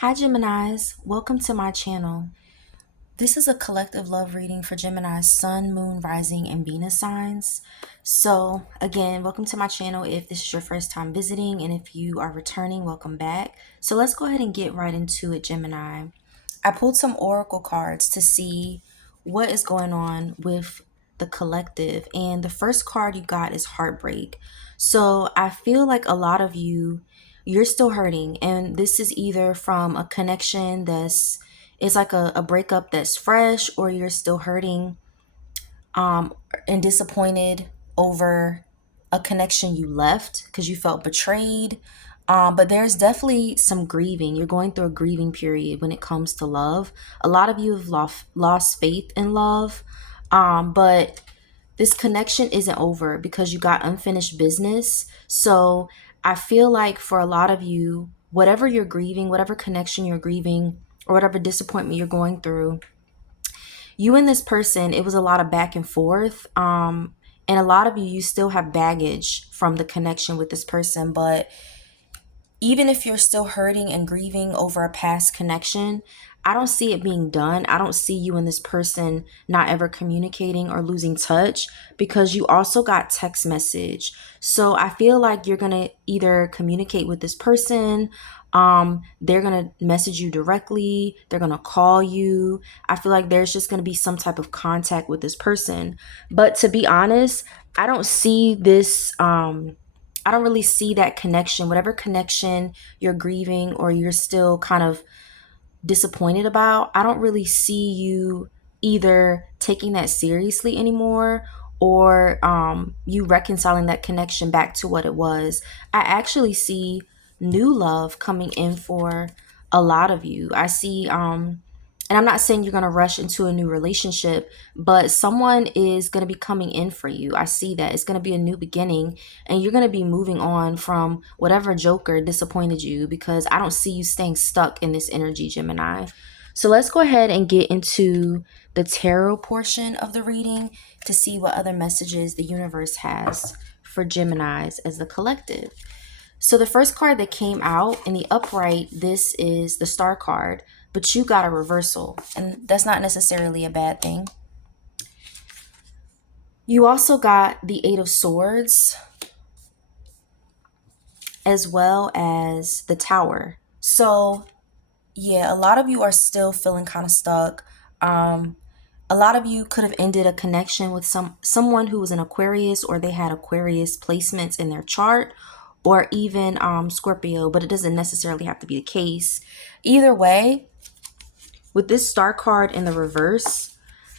Hi Geminis, welcome to my channel. This is a collective love reading for Gemini's Sun, Moon, Rising, and Venus signs. So again, welcome to my channel if this is your first time visiting, and if you are returning, welcome back. So let's go ahead and get right into it, Gemini. I pulled some oracle cards to see what is going on with the collective, and the first card you got is heartbreak. So I feel like a lot of you're still hurting, and this is either from a connection that's it's like a breakup that's fresh, or you're still hurting um, and disappointed over a connection you left because you felt betrayed. But there's definitely some grieving. You're going through a grieving period when it comes to love. A lot of you have lost faith in love, but this connection isn't over because you got unfinished business. So I feel like for a lot of you, whatever you're grieving, whatever connection you're grieving, or whatever disappointment you're going through, you and this person, it was a lot of back and forth. And a lot of you still have baggage from the connection with this person. But even if you're still hurting and grieving over a past connection, I don't see it being done. I don't see you and this person not ever communicating or losing touch, because you also got text message. So I feel like you're going to either communicate with this person, they're going to message you directly, they're going to call you. I feel like there's just going to be some type of contact with this person. But to be honest, I don't see this I don't really see that connection, whatever connection you're grieving or you're still kind of disappointed about. I don't really see you either taking that seriously anymore, or you reconciling that connection back to what it was. I actually see new love coming in for a lot of you. I see and I'm not saying you're going to rush into a new relationship, but someone is going to be coming in for you. I see that. It's going to be a new beginning, and you're going to be moving on from whatever joker disappointed you, because I don't see you staying stuck in this energy, Gemini. So let's go ahead and get into the tarot portion of the reading to see what other messages the universe has for Geminis as the collective. So the first card that came out in the upright, this is the star card, but you got a reversal, and that's not necessarily a bad thing. You also got the Eight of Swords, as well as the Tower. So yeah, a lot of you are still feeling kind of stuck. A lot of you could have ended a connection with someone who was an Aquarius, or they had Aquarius placements in their chart, or even Scorpio, but it doesn't necessarily have to be the case. Either way, with this star card in the reverse,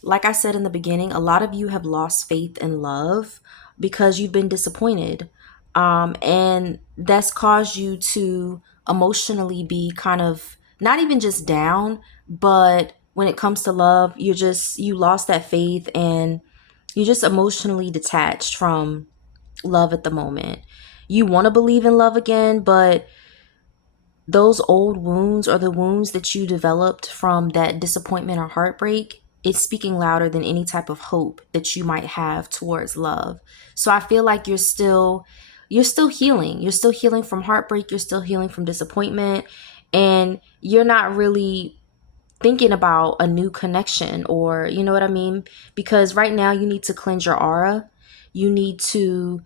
like I said in the beginning, a lot of you have lost faith in love because you've been disappointed. And that's caused you to emotionally be kind of not even just down, but when it comes to love, you lost that faith, and you're just emotionally detached from love at the moment. You want to believe in love again, but those old wounds, or the wounds that you developed from that disappointment or heartbreak, it's speaking louder than any type of hope that you might have towards love. So I feel like you're still healing. You're still healing from heartbreak, you're still healing from disappointment, and you're not really thinking about a new connection, or you know what I mean? Because right now you need to cleanse your aura. You need to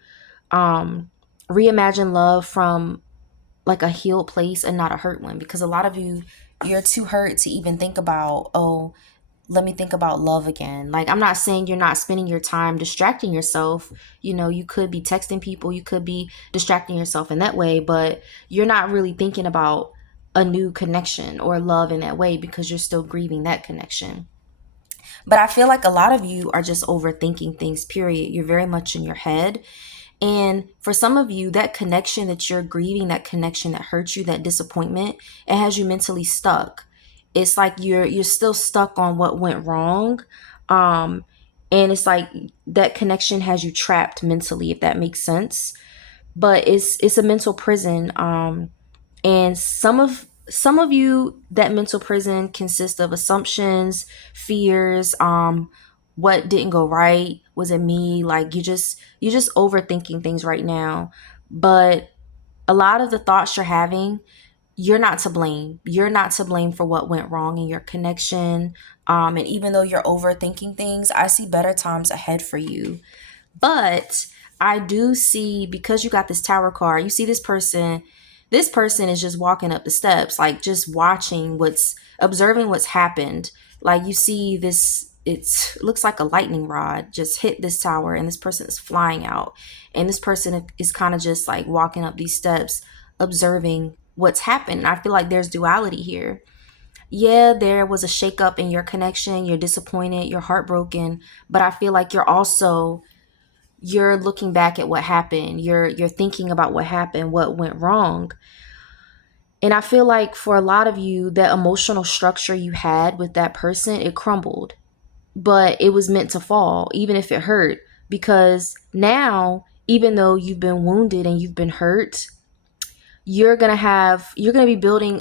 reimagine love from like a healed place and not a hurt one, because a lot of you're too hurt to even think about, oh, let me think about love again. Like, I'm not saying you're not spending your time distracting yourself. You could be texting people, you could be distracting yourself in that way, but you're not really thinking about a new connection or love in that way because you're still grieving that connection. But I feel like a lot of you are just overthinking things, period. You're very much in your head, and for some of you, that connection that you're grieving, that connection that hurt you, that disappointment, it has you mentally stuck. It's like you're still stuck on what went wrong. Um, and it's like that connection has you trapped mentally, if that makes sense. But it's a mental prison. And some of you, that mental prison consists of assumptions, fears, what didn't go right, was it me? Like, you're just overthinking things right now. But a lot of the thoughts you're having, you're not to blame. You're not to blame for what went wrong in your connection. And even though you're overthinking things, I see better times ahead for you. But I do see, because you got this tower card, you see this person is just walking up the steps, like just watching observing what's happened. Like you see this, it looks like a lightning rod just hit this tower and this person is flying out. And this person is kind of just like walking up these steps, observing what's happened. I feel like there's duality here. Yeah, there was a shakeup in your connection. You're disappointed, you're heartbroken, but I feel like you're looking back at what happened. You're thinking about what happened, what went wrong. And I feel like for a lot of you, that emotional structure you had with that person, it crumbled. But it was meant to fall, even if it hurt. Because now, even though you've been wounded and you've been hurt, you're gonna be building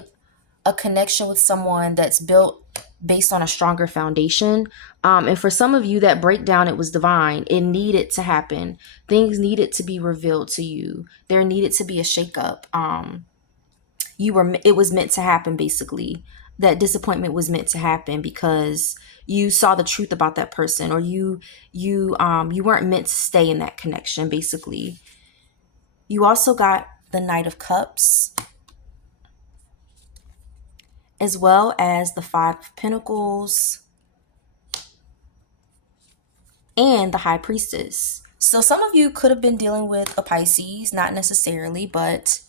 a connection with someone that's built based on a stronger foundation. And for some of you, that breakdown, it was divine. It needed to happen. Things needed to be revealed to you. There needed to be a shakeup. It was meant to happen, basically. That disappointment was meant to happen because you saw the truth about that person, or you weren't meant to stay in that connection, basically. You also got the Knight of Cups, as well as the Five of Pentacles and the High Priestess. So some of you could have been dealing with a Pisces, not necessarily, but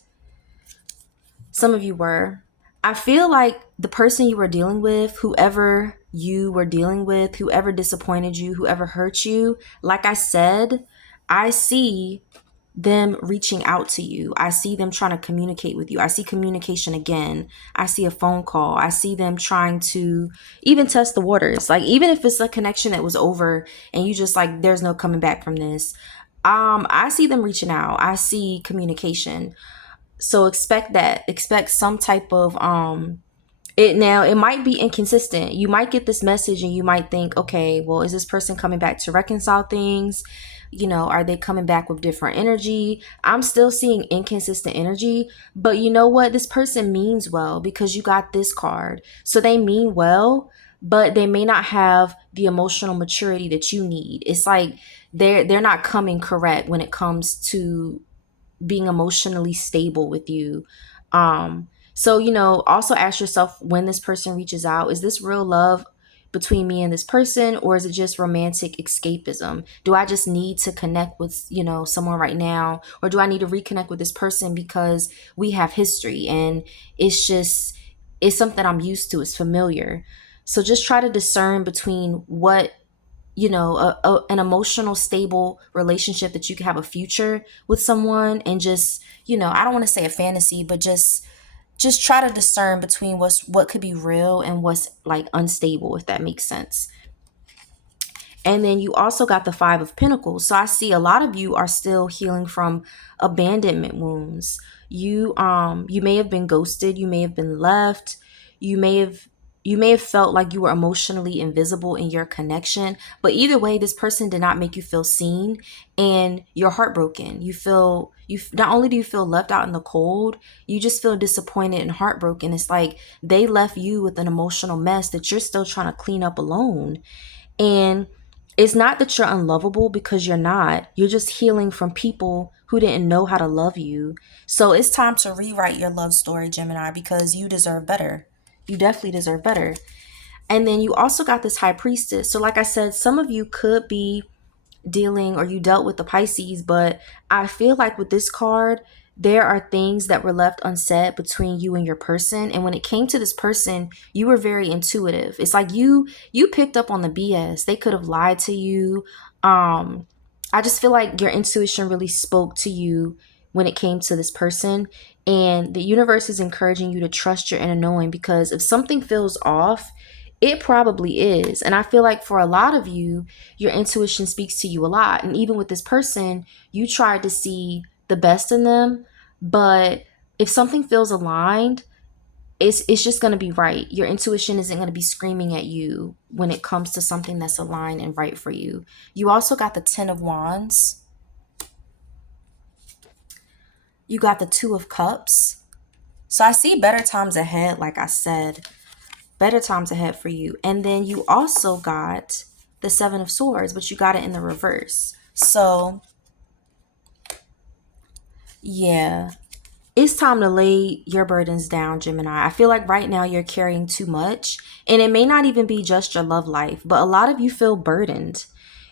some of you were. I feel like the person you were dealing with, whoever you were dealing with, whoever disappointed you, whoever hurt you, like I said, I see them reaching out to you. I see them trying to communicate with you. I see communication again. I see a phone call. I see them trying to even test the waters. Like, even if it's a connection that was over and you just like, there's no coming back from this. I see them reaching out. I see communication. So expect that. Expect some type of it might be inconsistent. You might get this message and you might think, okay, well, is this person coming back to reconcile things? Are they coming back with different energy? I'm still seeing inconsistent energy, but you know what? This person means well because you got this card. So they mean well, but they may not have the emotional maturity that you need. It's like they're not coming correct when it comes to being emotionally stable with you. So, also ask yourself, when this person reaches out, is this real love between me and this person, or is it just romantic escapism? Do I just need to connect with, someone right now, or do I need to reconnect with this person because we have history and it's something I'm used to, it's familiar. So just try to discern between what an emotional stable relationship that you can have a future with someone, and just I don't want to say a fantasy, but just try to discern between what could be real and what's like unstable, if that makes sense. And then you also got the Five of Pentacles. So I see a lot of you are still healing from abandonment wounds. You may have been ghosted, you may have been left, you may have felt like you were emotionally invisible in your connection. But either way, this person did not make you feel seen, and you're heartbroken. You not only do you feel left out in the cold, you just feel disappointed and heartbroken. It's like they left you with an emotional mess that you're still trying to clean up alone. And it's not that you're unlovable, because you're not. You're just healing from people who didn't know how to love you. So it's time to rewrite your love story, Gemini, because you deserve better. You definitely deserve better. And then you also got this High Priestess. So like I said, some of you could be dealing, or you dealt with the Pisces, but I feel like with this card, there are things that were left unsaid between you and your person. And when it came to this person, you were very intuitive. It's like you picked up on the BS. They could have lied to you. I just feel like your intuition really spoke to you when it came to this person. And the universe is encouraging you to trust your inner knowing, because if something feels off, it probably is. And I feel like for a lot of you, your intuition speaks to you a lot. And even with this person, you tried to see the best in them. But if something feels aligned, it's just going to be right. Your intuition isn't going to be screaming at you when it comes to something that's aligned and right for you. You also got the Ten of Wands. You got the Two of Cups. So I see better times ahead, like I said, better times ahead for you. And then you also got the Seven of Swords, but you got it in the reverse. So yeah, it's time to lay your burdens down, Gemini. I feel like right now you're carrying too much, and it may not even be just your love life, but a lot of you feel burdened.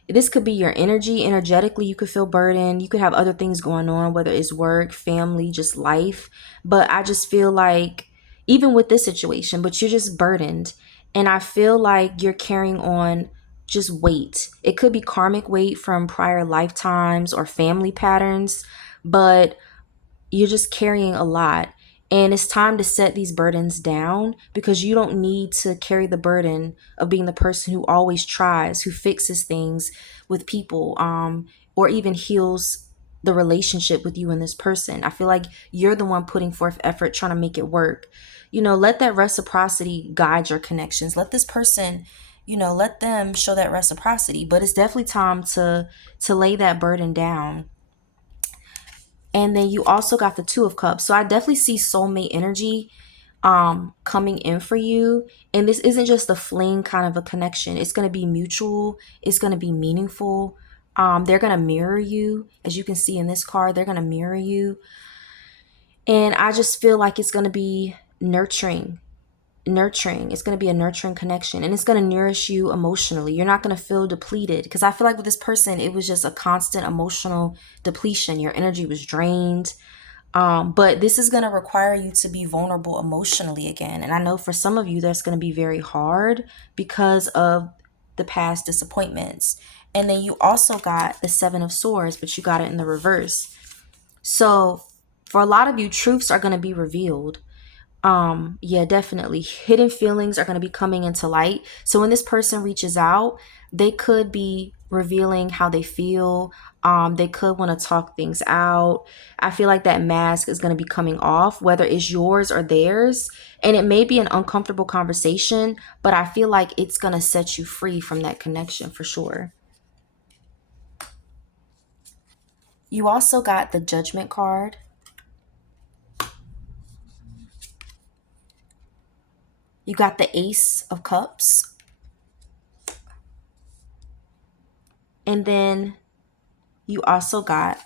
This could be your energy. Energetically, you could feel burdened. You could have other things going on, whether it's work, family, just life. But I just feel like, even with this situation, but you're just burdened. And I feel like you're carrying on just weight. It could be karmic weight from prior lifetimes or family patterns, but you're just carrying a lot. And it's time to set these burdens down because you don't need to carry the burden of being the person who always tries, who fixes things with people, or even heals the relationship with you and this person. I feel like you're the one putting forth effort trying to make it work. Let that reciprocity guide your connections. Let this person, let them show that reciprocity. But it's definitely time to lay that burden down. And then you also got the Two of Cups. So I definitely see soulmate energy coming in for you. And this isn't just a fling kind of a connection. It's going to be mutual. It's going to be meaningful. They're going to mirror you. As you can see in this card, they're going to mirror you. And I just feel like it's going to be nurturing. It's going to be a nurturing connection, and it's going to nourish you emotionally. You're not going to feel depleted, because I feel like with this person, it was just a constant emotional depletion. Your energy was drained. But this is going to require you to be vulnerable emotionally again. And I know for some of you, that's going to be very hard because of the past disappointments. And then you also got the Seven of Swords, but you got it in the reverse. So for a lot of you, truths are going to be revealed. Yeah, definitely. Hidden feelings are going to be coming into light. So when this person reaches out, they could be revealing how they feel. They could want to talk things out. I feel like that mask is going to be coming off, whether it's yours or theirs. And it may be an uncomfortable conversation, but I feel like it's going to set you free from that connection for sure. You also got the Judgment card. You got the Ace of Cups. And then you also got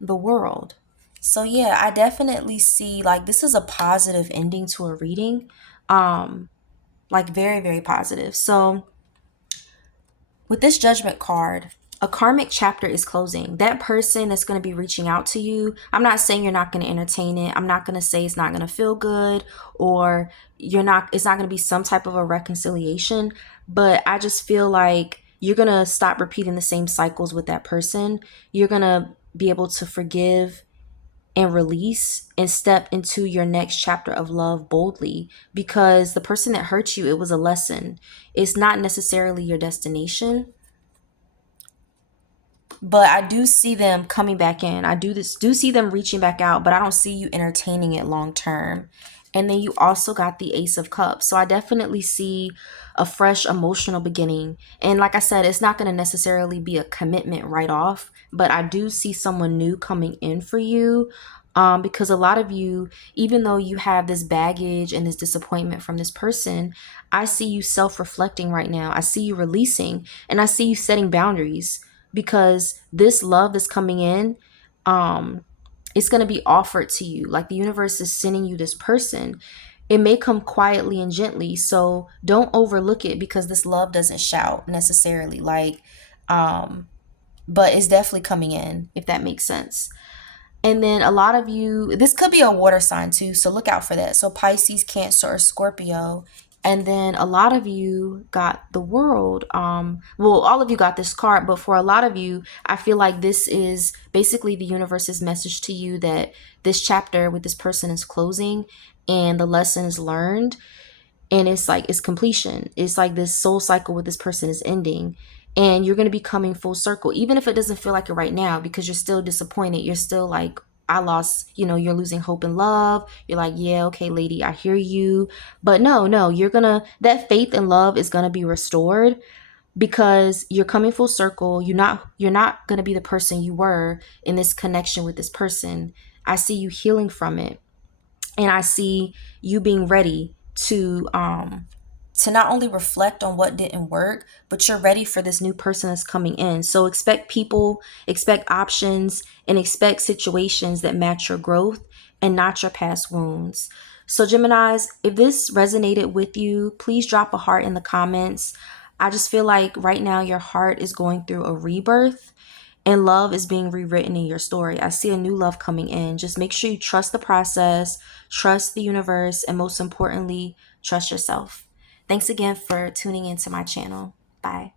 the World. So yeah, I definitely see like this is a positive ending to a reading. Like very, very positive. So with this Judgment card, a karmic chapter is closing. That person that's going to be reaching out to you, I'm not saying you're not going to entertain it. I'm not going to say it's not going to feel good, or it's not going to be some type of a reconciliation, but I just feel like you're going to stop repeating the same cycles with that person. You're going to be able to forgive and release and step into your next chapter of love boldly, because the person that hurt you, it was a lesson. It's not necessarily your destination, but I do see them coming back in. I do see them reaching back out, but I don't see you entertaining it long term. And then you also got the Ace of Cups. So I definitely see a fresh emotional beginning. And like I said, it's not going to necessarily be a commitment right off, but I do see someone new coming in for you. Because a lot of you, even though you have this baggage and this disappointment from this person, I see you self-reflecting right now. I see you releasing, and I see you setting boundaries, because this love that's coming in, it's going to be offered to you. Like the universe is sending you this person. It may come quietly and gently, so don't overlook it, because this love doesn't shout necessarily, but it's definitely coming in, if that makes sense. And then a lot of you, this could be a water sign too, so look out for that. So Pisces, Cancer, or Scorpio. And then a lot of you got the World. Well, all of you got this card, but for a lot of you, I feel like this is basically the universe's message to you that this chapter with this person is closing, and the lesson is learned, and it's like it's completion. It's like this soul cycle with this person is ending, and you're going to be coming full circle, even if it doesn't feel like it right now, because you're still disappointed. You're still like, I lost, you're losing hope and love. You're like, yeah, okay, lady, I hear you. But no, that faith and love is going to be restored, because you're coming full circle. You're not going to be the person you were in this connection with this person. I see you healing from it. And I see you being ready to not only reflect on what didn't work, but you're ready for this new person that's coming in. So expect people, expect options, and expect situations that match your growth and not your past wounds. So, Geminis, if this resonated with you, please drop a heart in the comments. I just feel like right now your heart is going through a rebirth and love is being rewritten in your story. I see a new love coming in. Just make sure you trust the process, trust the universe, and most importantly, trust yourself. Thanks again for tuning into my channel. Bye.